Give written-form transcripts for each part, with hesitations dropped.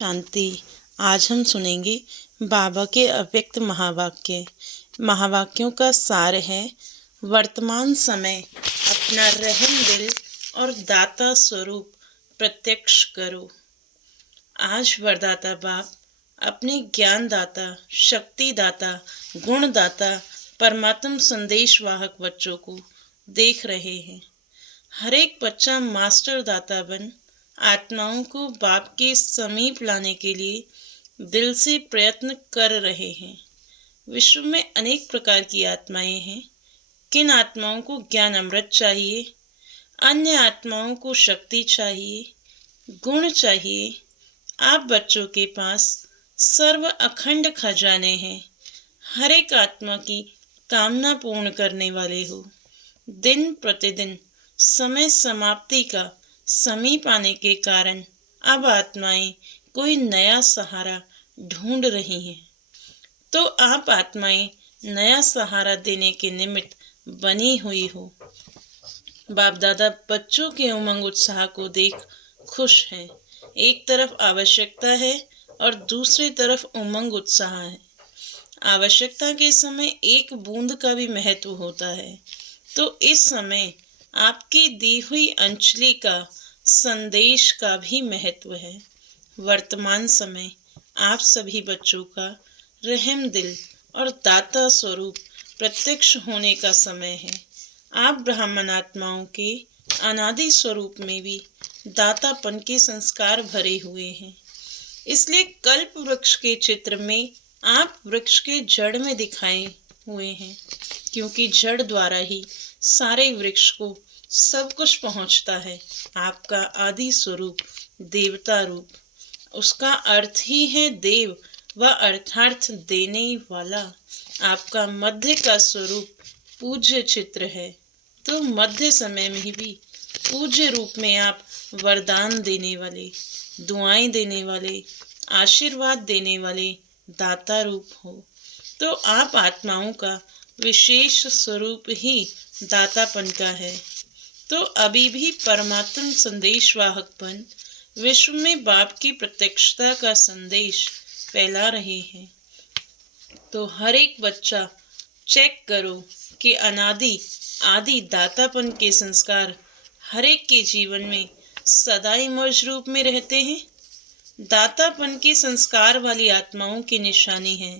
शांति। आज हम सुनेंगे बाबा के अव्यक्त महावाक्य। महावाक्यों का सार है, वर्तमान समय अपना रहम दिल और दाता स्वरूप प्रत्यक्ष करो। आज वरदाता बाप अपने ज्ञानदाता, शक्तिदाता, गुणदाता, परमात्म संदेश वाहक बच्चों को देख रहे हैं। हर एक बच्चा मास्टर दाता बन आत्माओं को बाप के समीप लाने के लिए दिल से प्रयत्न कर रहे हैं। विश्व में अनेक प्रकार की आत्माएं हैं। किन आत्माओं को ज्ञान अमृत चाहिए, अन्य आत्माओं को शक्ति चाहिए, गुण चाहिए। आप बच्चों के पास सर्व अखंड खजाने हैं। हर एक आत्मा की कामना पूर्ण करने वाले हो। दिन प्रतिदिन समय समाप्ति का समीप आने के कारण अब आत्माएं कोई नया सहारा ढूंढ रही हैं। तो आप आत्माएं नया सहारा देने के निमित्त बनी हुई हो। बाप दादा बच्चों के उमंग उत्साह को देख खुश हैं। एक तरफ आवश्यकता है और दूसरी तरफ उमंग उत्साह है। आवश्यकता के समय एक बूंद का भी महत्व होता है, तो इस समय आपकी दी हुई अंजलि का संदेश का भी महत्व है। वर्तमान समय आप सभी बच्चों का रहम दिल और दाता स्वरूप प्रत्यक्ष होने का समय है। आप ब्राह्मण आत्माओं के अनादि स्वरूप में भी दातापन के संस्कार भरे हुए हैं। इसलिए कल्प वृक्ष के चित्र में आप वृक्ष के जड़ में दिखाए हुए हैं, क्योंकि जड़ द्वारा ही सारे वृक्ष को सब कुछ पहुंचता है। आपका आदि स्वरूप देवता रूप, उसका अर्थ ही है देव व अर्थार्थ देने वाला। आपका मध्य का स्वरूप पूज्य चित्र है, तो मध्य समय में भी पूज्य रूप में आप वरदान देने वाले, दुआएं देने वाले, आशीर्वाद देने वाले दाता रूप हो। तो आप आत्माओं का विशेष स्वरूप ही दातापन का है। तो अभी भी परमात्म संदेश वाहकपन विश्व में बाप की प्रत्यक्षता का संदेश फैला रहे हैं। तो हर एक बच्चा चेक करो कि अनादि आदि दातापन के संस्कार हर एक के जीवन में सदा इमर्ज रूप में रहते हैं। दातापन के संस्कार वाली आत्माओं की निशानी है,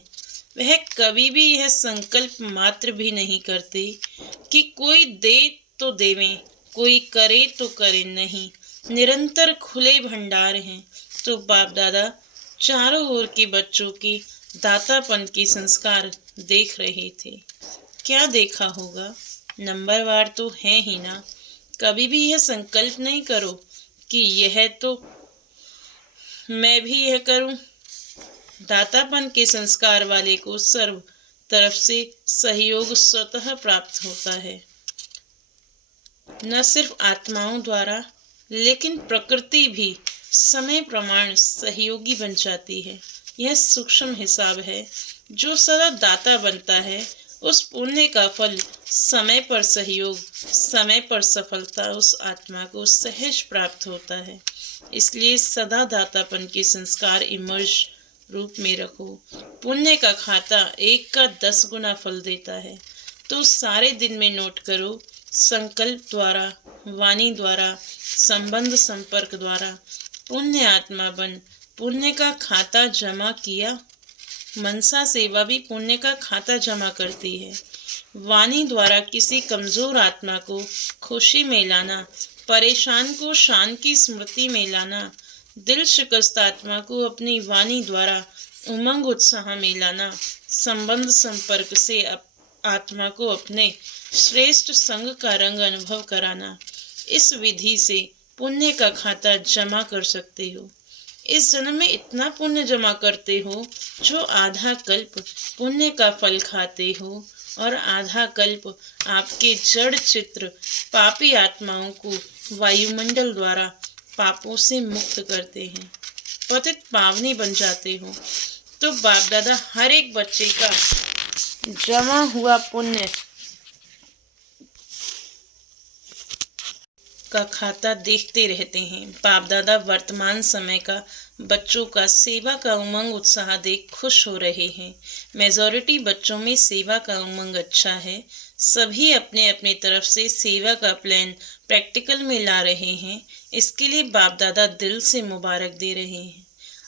वह कभी भी यह संकल्प मात्र भी नहीं करते कि कोई दे तो देवें, कोई करे तो करे नहीं। निरंतर खुले भंडार हैं। तो बाप दादा चारों ओर के बच्चों के दातापन के संस्कार देख रहे थे। क्या देखा होगा? नंबरवार तो है ही ना। कभी भी यह संकल्प नहीं करो कि यह तो मैं भी यह करूं। दातापन के संस्कार वाले को सर्व तरफ से सहयोग स्वतः प्राप्त होता है। न सिर्फ आत्माओं द्वारा, लेकिन प्रकृति भी समय प्रमाण सहयोगी बन जाती है। यह सूक्ष्म हिसाब है। जो सदा दाता बनता है, उस पुण्य का फल समय पर सहयोग, समय पर सफलता उस आत्मा को सहज प्राप्त होता है। इसलिए सदा दातापन के संस्कार इमर्ज रूप में रखो। पुण्य का खाता 1 का 10 गुना फल देता है। तो सारे दिन में नोट करो, संकल्प द्वारा, वाणी द्वारा, संबंध संपर्क द्वारा पुण्य आत्मा बन पुण्य का खाता जमा किया। मनसा सेवा भी पुण्य का खाता जमा करती है। वाणी द्वारा किसी कमजोर आत्मा को खुशी में लाना, परेशान को शान की स्मृति में लाना, दिल शिकस्त आत्मा को अपनी वाणी द्वारा उमंग उत्साह में लाना, संबंध संपर्क से आत्मा को अपने श्रेष्ठ संग का रंग अनुभव कराना। इस विधि से पुण्य का खाता जमा कर सकते हो। इस जन्म में इतना पुण्य जमा करते हो जो आधा कल्प पुण्य का फल खाते हो, और आधा कल्प आपके जड़ चित्र पापी आत्माओं को वायुमंडल द्वारा पापों से मुक्त करते हैं, पतित पावनी बन जाते हो। तो बाप दादा हर एक बच्चे का जमा हुआ पुण्य का खाता देखते रहते हैं। बाप दादा वर्तमान समय का बच्चों का सेवा का उमंग उत्साह देख खुश हो रहे हैं। मेजॉरिटी बच्चों में सेवा का उमंग अच्छा है। सभी अपने अपने तरफ से सेवा का प्लान प्रैक्टिकल में ला रहे हैं। इसके लिए बाप दादा दिल से मुबारक दे रहे हैं।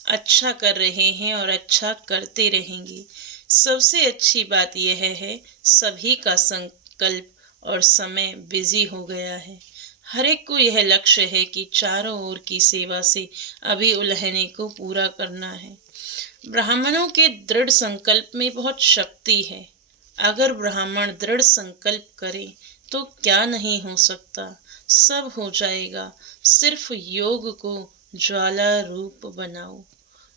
अच्छा कर रहे हैं और अच्छा करते रहेंगे। सबसे अच्छी बात यह है, सभी का संकल्प और समय बिजी हो गया है। हर एक को यह लक्ष्य है कि चारों ओर की सेवा से अभी उल्हने को पूरा करना है। ब्राह्मणों के दृढ़ संकल्प में बहुत शक्ति है। अगर ब्राह्मण दृढ़ संकल्प करें तो क्या नहीं हो सकता, सब हो जाएगा। सिर्फ योग को ज्वाला रूप बनाओ।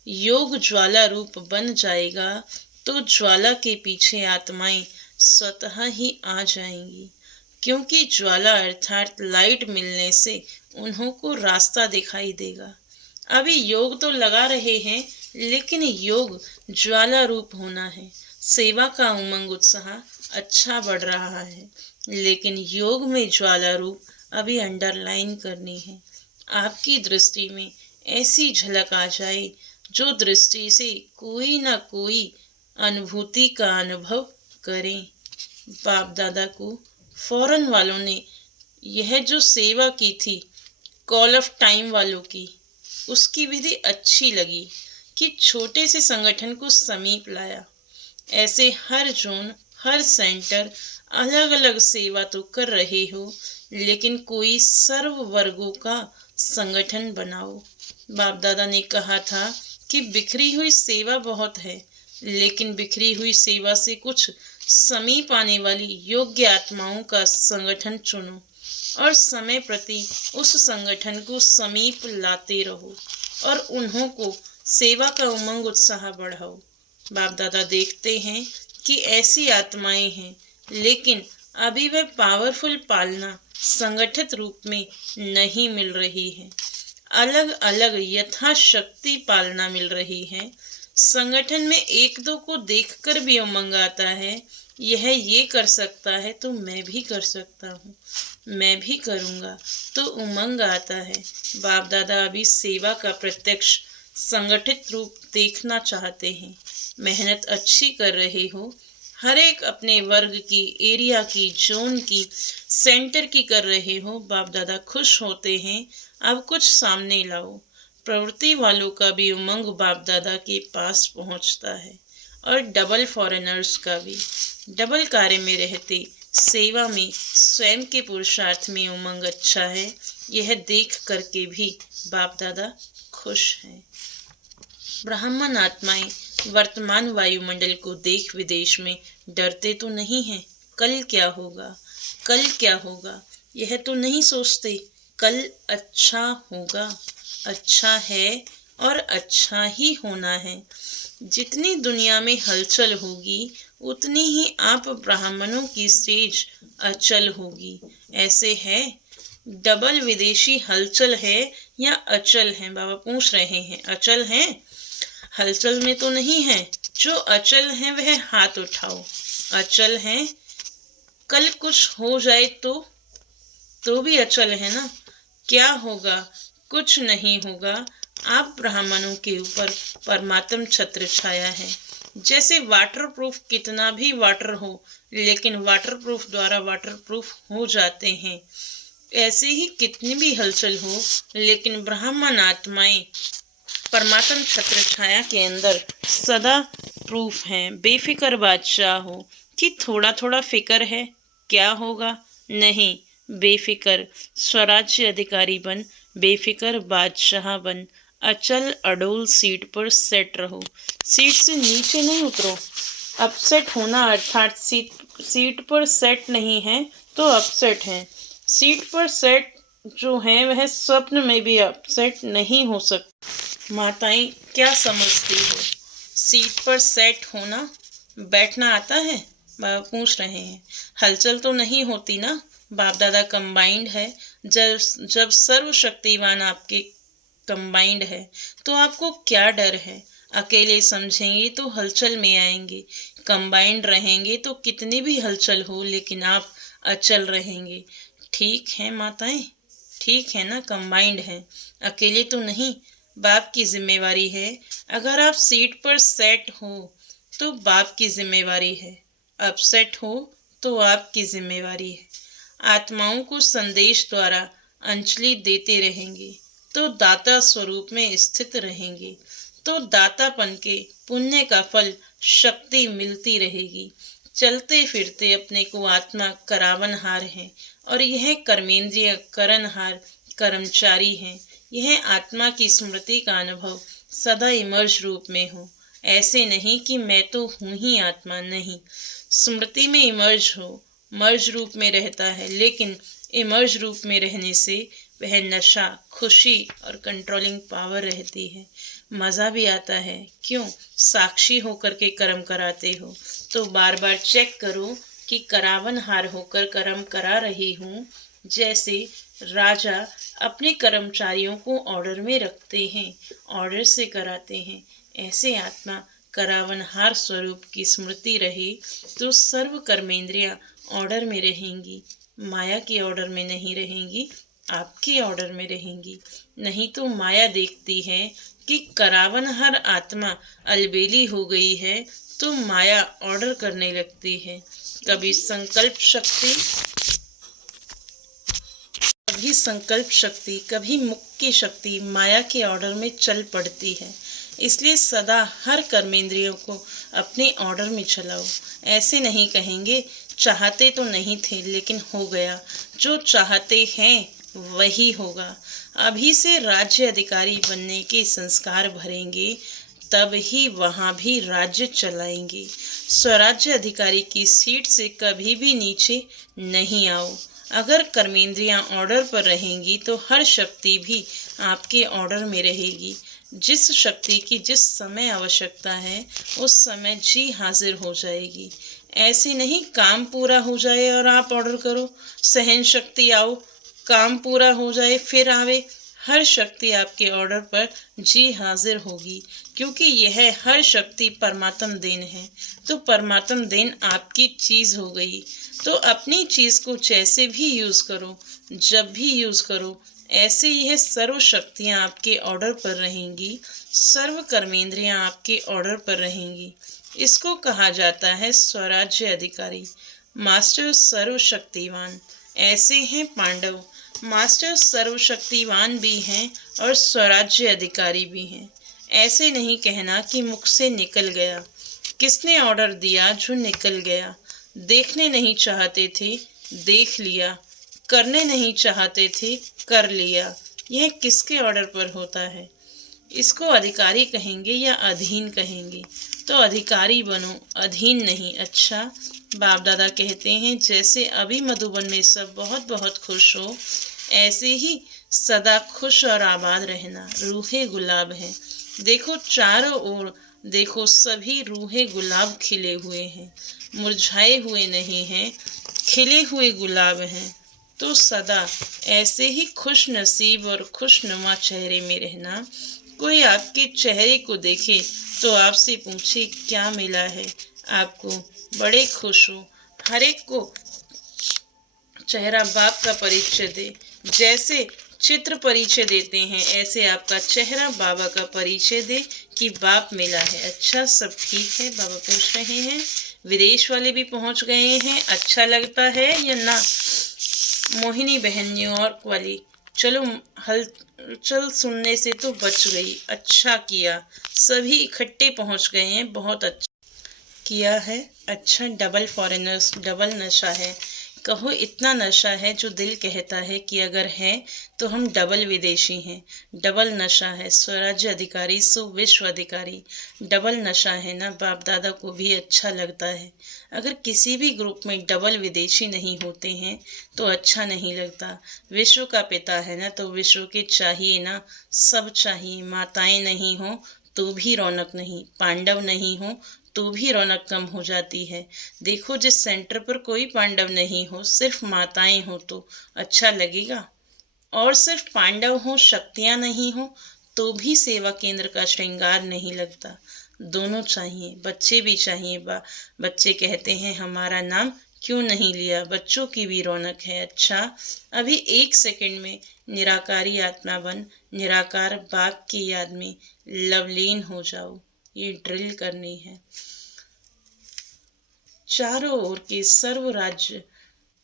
योग ज्वाला रूप बन जाएगा तो ज्वाला के पीछे आत्माएं स्वतः ही आ जाएंगी, क्योंकि ज्वाला अर्थात लाइट मिलने से उन्हों को रास्ता दिखाई देगा। अभी योग तो लगा रहे हैं, लेकिन योग ज्वाला रूप होना है। सेवा का उमंग उत्साह अच्छा बढ़ रहा है, लेकिन योग में ज्वाला रूप अभी अंडरलाइन करनी है। आपकी दृष्टि में ऐसी झलक आ जाए जो दृष्टि से कोई ना कोई अनुभूति का अनुभव करें। बाप दादा को फॉरेन वालों ने यह जो सेवा की थी कॉल ऑफ टाइम वालों की, उसकी विधि अच्छी लगी कि छोटे से संगठन को समीप लाया। ऐसे हर जोन, हर सेंटर अलग अलग सेवा तो कर रहे हो, लेकिन कोई सर्व वर्गों का संगठन बनाओ। बाप दादा ने कहा था कि बिखरी हुई सेवा बहुत है, लेकिन बिखरी हुई सेवा से कुछ समीप आने वाली योग्य आत्माओं का संगठन चुनो और समय प्रति उस संगठन को समीप लाते रहो और उन्हों को सेवा का उमंग उत्साह बढ़ाओ। बाप दादा देखते हैं कि ऐसी आत्माएं हैं, लेकिन अभी वह पावरफुल पालना संगठित रूप में नहीं मिल रही है। अलग अलग यथाशक्ति पालना मिल रही है। संगठन में एक दो को देखकर भी उमंग आता है, यह ये कर सकता है तो मैं भी कर सकता हूँ, मैं भी करूँगा, तो उमंग आता है। बाप दादा अभी सेवा का प्रत्यक्ष संगठित रूप देखना चाहते हैं। मेहनत अच्छी कर रहे हो, हर एक अपने वर्ग की, एरिया की, जोन की, सेंटर की कर रहे हो। बाप दादा खुश होते हैं। अब कुछ सामने लाओ। प्रवृत्ति वालों का भी उमंग बाप दादा के पास पहुंचता है और डबल फॉरेनर्स का भी। डबल कार्य में रहते सेवा में स्वयं के पुरुषार्थ में उमंग अच्छा है, यह देख करके भी बाप दादा खुश हैं। ब्राह्मण आत्माएं वर्तमान वायुमंडल को देख विदेश में डरते तो नहीं हैं। कल क्या होगा, कल क्या होगा, यह तो नहीं सोचते। कल अच्छा होगा, अच्छा है और अच्छा ही होना है। जितनी दुनिया में हलचल होगी, उतनी ही आप ब्राह्मणों की स्टेज अचल होगी। ऐसे है, डबल विदेशी हलचल है या अचल है? बाबा पूछ रहे हैं, अचल है? हलचल में तो नहीं है। जो अचल है वह हाथ उठाओ। अचल है, कल कुछ हो जाए तो भी अचल है ना। क्या होगा? कुछ नहीं होगा। आप ब्राह्मणों के ऊपर परमात्म छत्र छाया है। जैसे वाटरप्रूफ कितना भी वाटर हो, लेकिन वाटरप्रूफ द्वारा वाटरप्रूफ हो जाते हैं, ऐसे ही कितनी भी हलचल हो, लेकिन ब्राह्मण आत्माएं परमात्म छत्र छाया के अंदर सदा प्रूफ हैं। बेफिक्र बादशाह हो कि थोड़ा थोड़ा फिक्र है, क्या होगा? नहीं, बेफिक्र स्वराज्य अधिकारी बन, बेफिक्र बादशाह बन, अचल अडोल सीट पर सेट रहो। सीट से नीचे नहीं उतरो। अपसेट होना अर्थात सीट पर सेट नहीं है तो अपसेट है। सीट पर सेट जो है वह स्वप्न में भी अपसेट नहीं हो सकता। माताएं क्या समझती हो? सीट पर सेट होना, बैठना आता है? बाबा पूछ रहे हैं। हलचल तो नहीं होती ना। बाप दादा कंबाइंड है। जब सर्वशक्तिवान आपके कंबाइंड है तो आपको क्या डर है? अकेले समझेंगे तो हलचल में आएंगे, कंबाइंड रहेंगे तो कितनी भी हलचल हो लेकिन आप अचल रहेंगे। ठीक है माताएं, ठीक है ना, कंबाइंड है, अकेले तो नहीं। बाप की जिम्मेवारी है। अगर आप सीट पर सेट हो तो बाप की जिम्मेवारी है, अपसेट हो तो आपकी जिम्मेवारी है। आत्माओं को संदेश द्वारा अंजलि देते रहेंगे तो दाता स्वरूप में स्थित रहेंगे, तो दातापन के पुण्य का फल शक्ति मिलती रहेगी। चलते फिरते अपने को आत्मा करावनहार है और यह कर्मेंद्रिय करणहार कर्मचारी हैं। यह आत्मा की स्मृति का अनुभव सदा इमर्ज रूप में हो। ऐसे नहीं कि मैं तो हूँ ही आत्मा, नहीं। स्मृति में इमर्ज हो, मर्ज रूप में रहता है, लेकिन इमर्ज रूप में रहने से वह नशा, खुशी और कंट्रोलिंग पावर रहती है। मज़ा भी आता है, क्यों? साक्षी होकर के कर्म कराते हो तो बार बार चेक करो कि करावनहार होकर कर्म करा रही हूँ। जैसे राजा अपने कर्मचारियों को ऑर्डर में रखते हैं, ऑर्डर से कराते हैं, ऐसे आत्मा करावनहार स्वरूप की स्मृति रहे तो सर्व कर्मेंद्रियां ऑर्डर में रहेंगी, माया के ऑर्डर में नहीं रहेंगी, आपके ऑर्डर में रहेंगी। नहीं तो माया देखती है कि करावनहार आत्मा अलबेली हो गई है तो माया ऑर्डर करने लगती है। कभी संकल्प शक्ति, कभी मुक्ति की शक्ति माया के ऑर्डर में चल पड़ती है। इसलिए सदा हर कर्मेंद्रियों को अपने ऑर्डर में चलाओ। ऐसे नहीं कहेंगे चाहते तो नहीं थे लेकिन हो गया, जो चाहते हैं वही होगा। अभी से राज्य अधिकारी बनने के संस्कार भरेंगे, तब ही वहाँ भी राज्य चलाएंगे। स्वराज्य अधिकारी की सीट से कभी भी नीचे नहीं आओ। अगर कर्मेंद्रियां ऑर्डर पर रहेंगी तो हर शक्ति भी आपके ऑर्डर में रहेगी। जिस शक्ति की जिस समय आवश्यकता है उस समय जी हाजिर हो जाएगी। ऐसे नहीं काम पूरा हो जाए और आप ऑर्डर करो, सहन शक्ति आओ, काम पूरा हो जाए फिर आवे। हर शक्ति आपके ऑर्डर पर जी हाजिर होगी, क्योंकि यह हर शक्ति परमात्म देन है। तो परमात्म देन आपकी चीज़ हो गई, तो अपनी चीज़ को जैसे भी यूज़ करो, जब भी यूज़ करो, ऐसे यह सर्व शक्तियाँ आपके ऑर्डर पर रहेंगी, सर्व कर्मेंद्रियाँ आपके ऑर्डर पर रहेंगी। इसको कहा जाता है स्वराज्य अधिकारी, मास्टर सर्वशक्तिवान। ऐसे हैं पांडव, मास्टर सर्वशक्तिवान भी हैं और स्वराज्य अधिकारी भी हैं। ऐसे नहीं कहना कि मुख से निकल गया। किसने ऑर्डर दिया जो निकल गया? देखने नहीं चाहते थे, देख लिया। करने नहीं चाहते थे, कर लिया। यह किसके ऑर्डर पर होता है? इसको अधिकारी कहेंगे या अधीन कहेंगे? तो अधिकारी बनो, अधीन नहीं। अच्छा, बाप दादा कहते हैं जैसे अभी मधुबन में सब बहुत बहुत खुश हो, ऐसे ही सदा खुश और आबाद रहना। रूहे गुलाब हैं, देखो चारों ओर देखो, सभी रूहे गुलाब खिले हुए हैं, मुरझाए हुए नहीं हैं, खिले हुए गुलाब हैं। तो सदा ऐसे ही खुश नसीब और खुशनुमा चेहरे में रहना। कोई आपके चेहरे को देखे तो आपसे पूछे क्या मिला है आपको, बड़े खुश हो। हर एक को चेहरा बाप का परिचय दे। जैसे चित्र परिचय देते हैं, ऐसे आपका चेहरा बाबा का परिचय दे कि बाप मिला है। अच्छा, सब ठीक है? बाबा पूछ रहे हैं। विदेश वाले भी पहुंच गए हैं, अच्छा लगता है या ना? मोहिनी बहन न्यूयॉर्क वाली, चलो हलचल सुनने से तो बच गई, अच्छा किया, सभी इकट्ठे पहुंच गए हैं, बहुत अच्छा किया है। अच्छा, डबल फॉरेनर्स, डबल नशा है। कहो इतना नशा है जो दिल कहता है कि अगर है तो हम डबल विदेशी हैं। डबल नशा है, स्वराज्य अधिकारी सो विश्व अधिकारी। डबल नशा है ना, बाप दादा को भी अच्छा लगता है। अगर किसी भी ग्रुप में डबल विदेशी नहीं होते हैं तो अच्छा नहीं लगता। विश्व का पिता है ना, तो विश्व के चाहिए ना, सब चाहिए। माताएं नहीं हो तो भी रौनक नहीं, पांडव नहीं हो तो भी रौनक कम हो जाती है। देखो, जिस सेंटर पर कोई पांडव नहीं हो, सिर्फ माताएं हो तो अच्छा लगेगा, और सिर्फ पांडव हो, शक्तियां नहीं हो तो भी सेवा केंद्र का श्रृंगार नहीं लगता। दोनों चाहिए, बच्चे भी चाहिए। बच्चे कहते हैं हमारा नाम क्यों नहीं लिया? बच्चों की भी रौनक है। अच्छा, अभी 1 सेकंड में निराकारी आत्मा बन निराकार बाप की याद में लवलीन हो जाओ। ये ड्रिल करनी है। चारों ओर के सर्व राज्य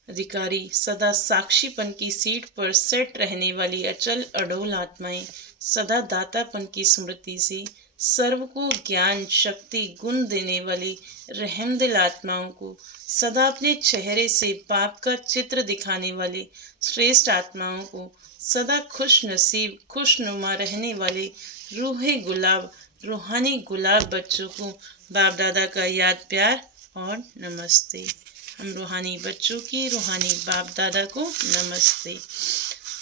अधिकारी, सदा साक्षीपन की सीट पर सेट रहने वाली अचल अडोल आत्माएं, सदा दातापन की स्मृति से सर्व को ज्ञान शक्ति गुण देने वाली रहमदिल आत्माओं को, सदा अपने चेहरे से पाप का चित्र दिखाने वाले श्रेष्ठ आत्माओं को, सदा खुश नसीब खुशनुमा रहने वाले रूहे गुलाब रूहानी गुलाब बच्चों को बाप दादा का याद प्यार और नमस्ते। हम रूहानी बच्चों की रूहानी बाप दादा को नमस्ते।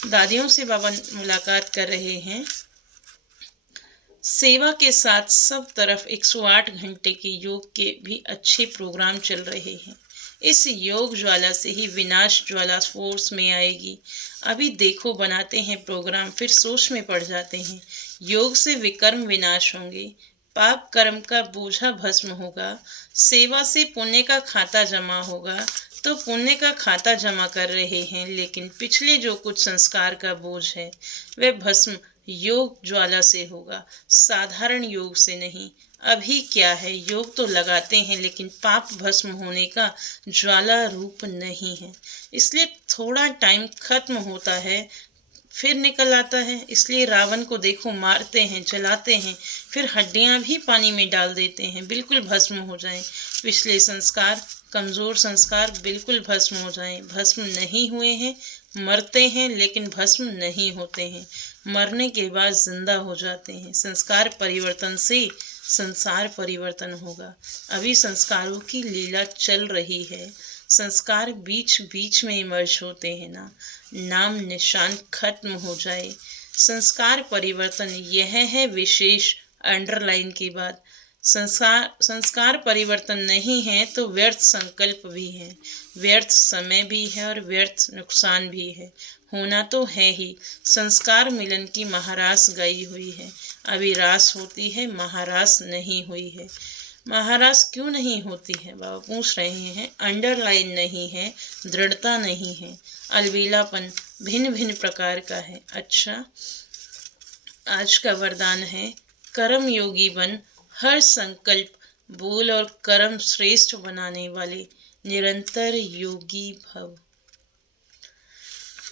दादियों से बाबा मुलाकात कर रहे हैं। सेवा के साथ सब तरफ 108 घंटे के योग के भी अच्छे प्रोग्राम चल रहे हैं। इस योग ज्वाला से ही विनाश ज्वाला फोर्स में आएगी। अभी देखो बनाते हैं प्रोग्राम, फिर सोच में पड़ जाते हैं। योग से विकर्म विनाश होंगे, पाप कर्म का बोझा भस्म होगा, सेवा से पुण्य का खाता जमा होगा। तो पुण्य का खाता जमा कर रहे हैं, लेकिन पिछले जो कुछ संस्कार का बोझ है वह भस्म योग ज्वाला से होगा, साधारण योग से नहीं। अभी क्या है, योग तो लगाते हैं लेकिन पाप भस्म होने का ज्वाला रूप नहीं है। इसलिए थोड़ा टाइम खत्म होता है फिर निकल आता है। इसलिए रावण को देखो, मारते हैं जलाते हैं, फिर हड्डियां भी पानी में डाल देते हैं बिल्कुल भस्म हो जाएं। पिछले संस्कार कमज़ोर संस्कार बिल्कुल भस्म हो जाएं। भस्म नहीं हुए हैं, मरते हैं लेकिन भस्म नहीं होते हैं, मरने के बाद जिंदा हो जाते हैं। संस्कार परिवर्तन से संसार परिवर्तन होगा। अभी संस्कारों की लीला चल रही है। संस्कार बीच बीच में इमर्ज होते हैं ना, नाम निशान खत्म हो जाए। संस्कार परिवर्तन यह है विशेष अंडरलाइन की बात। संस्कार परिवर्तन नहीं है तो व्यर्थ संकल्प भी है, व्यर्थ समय भी है और व्यर्थ नुकसान भी है। होना तो है ही। संस्कार मिलन की महारास गई हुई है, अभी रास होती है, महारास नहीं हुई है। महारास क्यों नहीं होती है बाबा पूछ रहे हैं। अंडरलाइन नहीं है, दृढ़ता नहीं है, अलबेलापन भिन्न भिन्न प्रकार का है। अच्छा, आज का वरदान है कर्म योगी बन, हर संकल्प बोल और कर्म श्रेष्ठ बनाने वाले निरंतर योगी भव।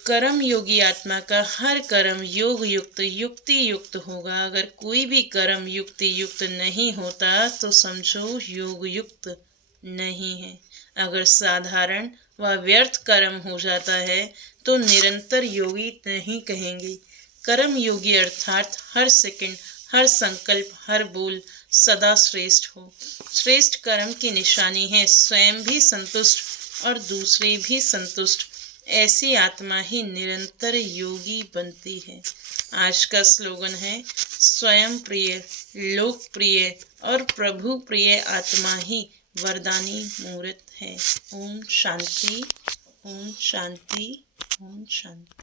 कर्म योगी आत्मा का हर कर्म योग युक्त युक्ति युक्त होगा। अगर कोई भी कर्म युक्ति युक्त नहीं होता तो समझो योग युक्त नहीं है। अगर साधारण व व्यर्थ कर्म हो जाता है तो निरंतर योगी नहीं कहेंगे। कर्म योगी अर्थात हर सेकंड हर संकल्प हर बोल सदा श्रेष्ठ हो। श्रेष्ठ कर्म की निशानी है स्वयं भी संतुष्ट और दूसरे भी संतुष्ट। ऐसी आत्मा ही निरंतर योगी बनती है। आज का स्लोगन है स्वयं प्रिय लोकप्रिय और प्रभु प्रिय आत्मा ही वरदानी मूर्त है। ओम शांति ओम शांति ओम शांति।